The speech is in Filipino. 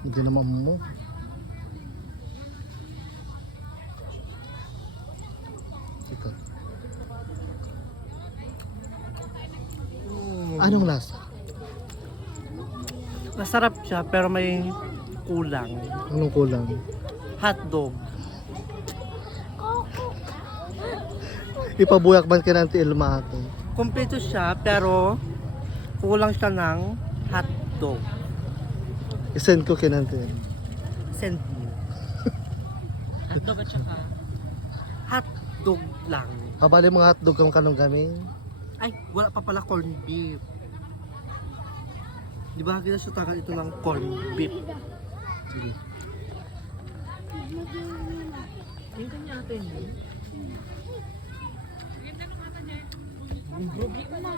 Hindi naman mo. Ito. Anong lasa? Masarap siya pero may kulang. Anong kulang? Hotdog. Ipabuyak man ka natin Ilma ate. Kumpleto siya pero kulang siya ng hotdog. I-send ko kinantin. Send me. Hotdog at saka Hotdog lang. Kabali mga hotdog kang kanong gaming. Ay, wala pa pala corned beef. Di ba ginasutakan ito ng corned beef? Sige. yung kanya ate niyo. Yung brogi mo na.